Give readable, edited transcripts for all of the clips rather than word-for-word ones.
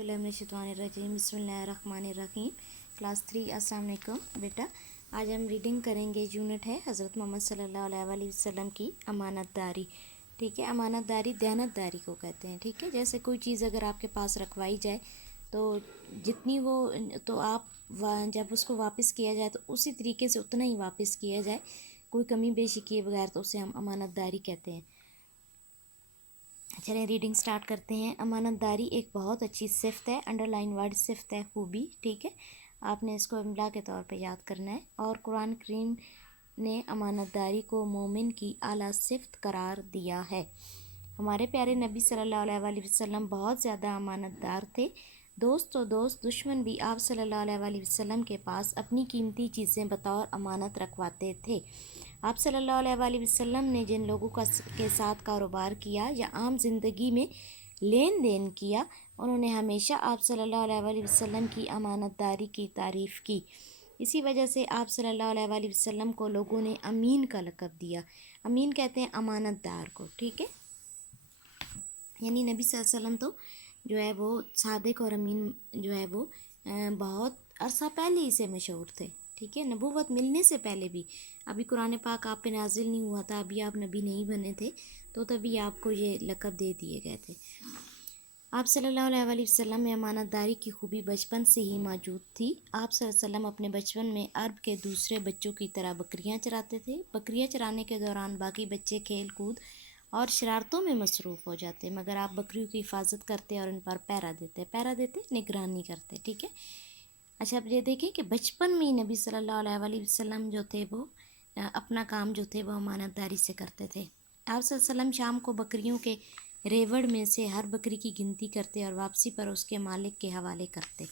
औज़ुबिल्लाहिमिनश्शैतानिर्रजीम बिस्मिल्लाहिर्रहमानिर्रहीम। क्लास 3 अस्सलाम वालेकुम बेटा। आज हम रीडिंग करेंगे। यूनिट है हज़रत मोहम्मद सल्लल्लाहु अलैहि वसल्लम की अमानतदारी। ठीक है, अमानतदारी दयानतदारी को कहते हैं। ठीक है, जैसे कोई चीज़ अगर आपके पास रखवाई जाए तो जितनी वो तो आप जब उसको वापस किया जाए तो उसी तरीके से उतना ही वापस किया जाए, कोई कमी बेशी किए बगैर, तो उसे हम अमानतदारी कहते हैं। चलिए रीडिंग स्टार्ट करते हैं। अमानतदारी एक बहुत अच्छी सिफ़त है, अंडरलाइन वर्ड सिफ़त है, खूबी। ठीक है, आपने इसको इम्ला के तौर पे याद करना है। और कुरान करीम ने अमानतदारी को मोमिन की आला सिफ़त करार दिया है। हमारे प्यारे नबी सल्लल्लाहु अलैहि वसल्लम बहुत ज़्यादा अमानतदार थे। दोस्त तो दोस्त, दुश्मन भी आप सल्लल्लाहु अलैहि वसल्लम के पास अपनी कीमती चीज़ें बतौर अमानत रखवाते थे। आप सल्लल्लाहु अलैहि वसल्लम ने जिन लोगों के साथ कारोबार किया या आम ज़िंदगी में लेन देन किया, उन्होंने हमेशा आप सल्लल्लाहु अलैहि वसल्लम की अमानतदारी की तारीफ़ की। इसी वजह से आप सल्लल्लाहु अलैहि वसल्लम को लोगों ने अमीन का लक़ब दिया। अमीन कहते हैं अमानतदार को। ठीक है, यानी नबी सल्लल्लाहु अलैहि वसल्लम तो जो है वो सादिक और अमीन जो है वो बहुत अरसा पहले ही से मशहूर थे। ठीक है, नबूवत मिलने से पहले भी, अभी कुरान पाक आप पे नाजिल नहीं हुआ था, अभी आप नबी नहीं बने थे, तो तभी आपको ये लक़ब दे दिए गए थे। आप सल्लल्लाहु अलैहि वसल्लम में अमानतदारी की खूबी बचपन से ही मौजूद थी। आप सल्लल्लाहु अलैहि वसल्लम अपने बचपन में अरब के दूसरे बच्चों की तरह बकरियां चराते थे। बकरियां चराने के दौरान बाकी बच्चे खेल कूद और शरारतों में मसरूफ़ हो जाते, मगर आप बकरियों की हिफाजत करते और उन पर पहरा देते, निगरानी करते। ठीक है, अच्छा, अब ये देखें कि बचपन में ही नबी सल्लल्लाहु अलैहि वसल्लम जो थे वो अपना काम जो थे वो अमानतदारी से करते थे। आप सल्लल्लाहु अलैहि वसल्लम शाम को बकरियों के रेवड़ में से हर बकरी की गिनती करते और वापसी पर उसके मालिक के हवाले करते।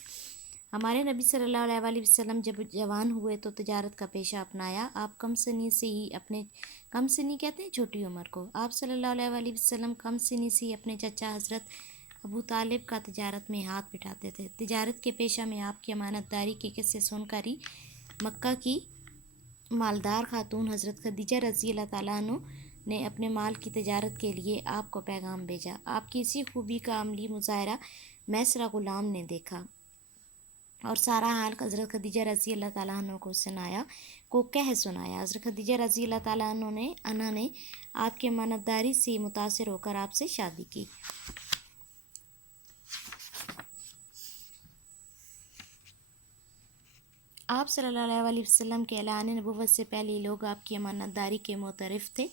हमारे नबी सल्लल्लाहु अलैहि वसल्लम जब जवान हुए तो तिजारत का पेशा अपनाया। आप कम सनी से ही अपने, कम सनी कहते हैं छोटी उम्र को, आप सल्लल्लाहु अलैहि वसल्लम कम सनी से ही अपने चचा हज़रत अबू तालिब का तिजारत में हाथ बिठाते थे। तिजारत के पेशा में आपकी अमानतदारी के किस्से सुनकर ही मक्का की मालदार खातून हज़रत खदीजा रज़ी अल्लाह ताला अन्हा ने अपने माल की तिजारत के लिए आपको पैगाम भेजा। आपकी इसी खूबी का अमली मुज़ाहरा मैसरा ग़ुलाम ने देखा और सारा हाल हज़रत खदीजा रज़ी अल्लाह ताला अन्हा को सुनाया। हज़रत खदीजा रज़ी अल्लाह ताला अन्हा ने आपकी अमानतदारी से मुतासिर होकर आपसे शादी की। आप सल्लल्लाहु अलैहि वसल्लम के ऐलान नबुव्वत से पहले लोग आपकी अमानतदारी के मुतरफ़ थे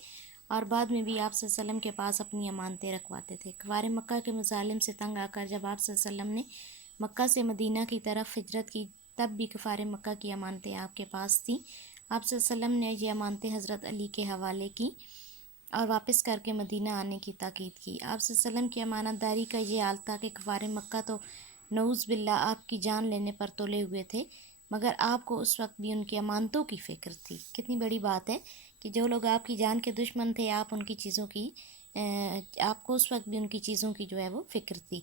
और बाद में भी आप सल्लल्लाहु अलैहि वसल्लम के पास अपनी अमानतें रखवाते थे। कुफ़ार मक्का के मुज़ालिम से तंग आकर जब आप सल्लल्लाहु अलैहि वसल्लम ने मक्का से मदीना की तरफ हिजरत की, तब भी कुफ़ार मक्का की अमानतें आपके पास थीं। आप सल्लल्लाहु अलैहि वसल्लम ने ये अमानतें हज़रत अली के हवाले की और वापस करके मदीना आने की ताकीद की। आप सल्लल्लाहु अलैहि वसल्लम की अमानतदारी का ये हाल था कि कुफ़ार मक्का तो नऊज़ बिल्लाह आपकी जान लेने पर तुले हुए थे, मगर आपको उस वक्त भी उनकी अमानतों की फ़िक्र थी। कितनी बड़ी बात है कि जो लोग आपकी जान के दुश्मन थे, आप उनकी चीज़ों की आपको उस वक्त भी उनकी चीज़ों की जो है वो फ़िक्र थी।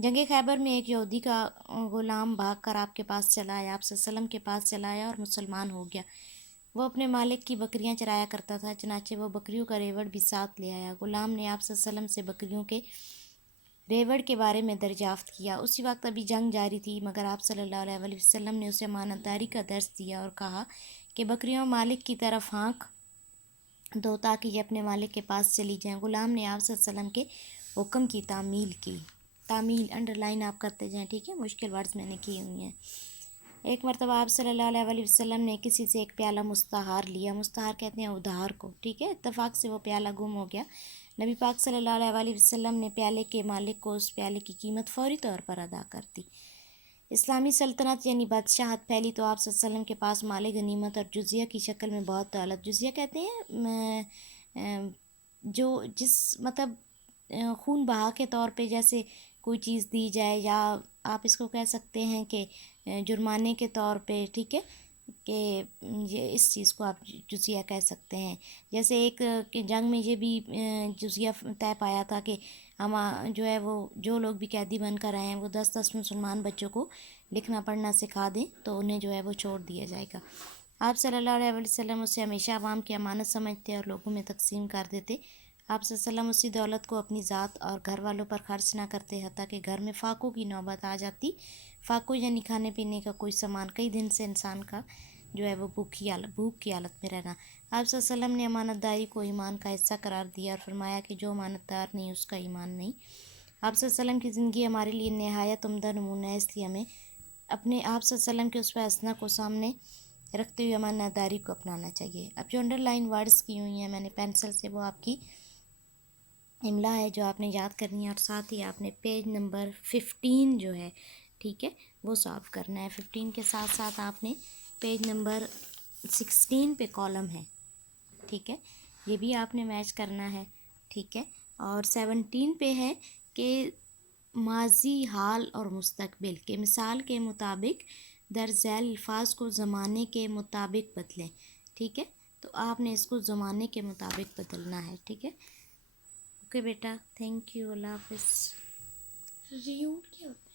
जंग खैबर में एक यहूदी का ग़ुलाम भाग कर आपके पास चला आया, आप सल्लल्लाहु अलैहि वसल्लम के पास चला आया और मुसलमान हो गया। वो अपने मालिक की बकरियां चराया करता था, चनाचे वो बकरियों का रेवड़ भी साथ ले आया। ग़ुलाम ने आप सल्लल्लाहु अलैहि वसल्लम से बकरियों के रेवड़ के बारे में दरियाफ़्त किया। उसी वक्त अभी जंग जारी थी, मगर आप सल्लल्लाहु अलैहि वसल्लम ने उसे अमानतदारी का दर्स दिया और कहा कि बकरियों मालिक की तरफ आँख दो ताकि ये अपने मालिक के पास चली जाएं। ग़ुलाम ने आप सल्लल्लाहु अलैहि वसल्लम के हुक्म की तामील अंडरलाइन आप करते जाएं। ठीक है, मुश्किल वर्ड्स मैंने किए हुए हैं। एक मरतबा आप सल्लल्लाहु अलैहि वसल्लम ने किसी से एक प्याला मुस्तहार लिया। मुस्तहार कहते हैं उधार को। ठीक है, इत्तफाक से वो प्याला गुम हो गया। नबी पाक सल्लल्लाहु अलैहि वसल्लम ने प्याले के मालिक को उस प्याले की कीमत फ़ौरी तौर पर अदा कर दी। इस्लामी सल्तनत यानी बादशाहत फैली तो आप सल्लल्लाहु अलैहि वसल्लम के पास माल गनीमत और जुजिया की शक्ल में बहुत दौलत, जुजिया कहते हैं जो जिस मतलब खून बहा के तौर पे जैसे कोई चीज़ दी जाए, या आप इसको कह सकते हैं कि जुर्माने के तौर पे। ठीक है, कि ये इस चीज़ को आप जुजिया कह सकते हैं। जैसे एक कि जंग में ये भी जुजिया तय पाया था कि हम जो है वो जो लोग भी कैदी बनकर आए हैं वो 10-10 मुसलमान बच्चों को लिखना पढ़ना सिखा दें तो उन्हें जो है वो छोड़ दिया जाएगा। आप सल्लल्लाहु अलैहि वसल्लम उसे हमेशा अवाम की अमानत समझते और लोगों में तकसीम कर देते। آپ صلی اللہ علیہ وسلم اسی دولت کو اپنی ذات اور گھر والوں پر خرچ نہ کرتے حتیٰ کہ گھر میں فاقوں کی نوبت آ جاتی. فاقوں یعنی کھانے پینے کا کوئی سامان، کئی دن سے انسان کا جو ہے وہ بھوک کی حالت میں رہنا. آپ صلی اللہ علیہ وسلم نے امانت داری کو ایمان کا حصہ قرار دیا اور فرمایا کہ جو امانت دار نہیں اس کا ایمان نہیں. آپ صلی اللہ علیہ وسلم کی زندگی ہمارے لیے نہایت عمدہ نمونہ ہے، اس لیے ہمیں اپنے آپ صلی اللہ علیہ وسلم کے اسوہ حسنہ کو سامنے رکھتے ہوئے امانت داری کو اپنانا چاہیے. اب جو انڈر لائن ورڈز کی ہوئی ہیں میں نے پینسل سے، وہ آپ کی املا ہے جو آپ نے یاد کرنی ہے، اور ساتھ ہی آپ نے پیج نمبر 15 جو ہے ٹھیک ہے وہ سالو کرنا ہے. 15 کے ساتھ ساتھ آپ نے پیج نمبر 16 پہ کالم ہے ٹھیک ہے، یہ بھی آپ نے میچ کرنا ہے ٹھیک ہے. اور 17 پہ ہے کہ ماضی، حال اور مستقبل کے مثال کے مطابق در ذیل الفاظ کو زمانے کے مطابق بدلیں ٹھیک ہے. تو آپ نے اس کو زمانے کے مطابق بدلنا ہے ٹھیک ہے. اوکے بیٹا، تھینک یو، اللہ حافظ. ریوڈ کیا ہوتا ہے؟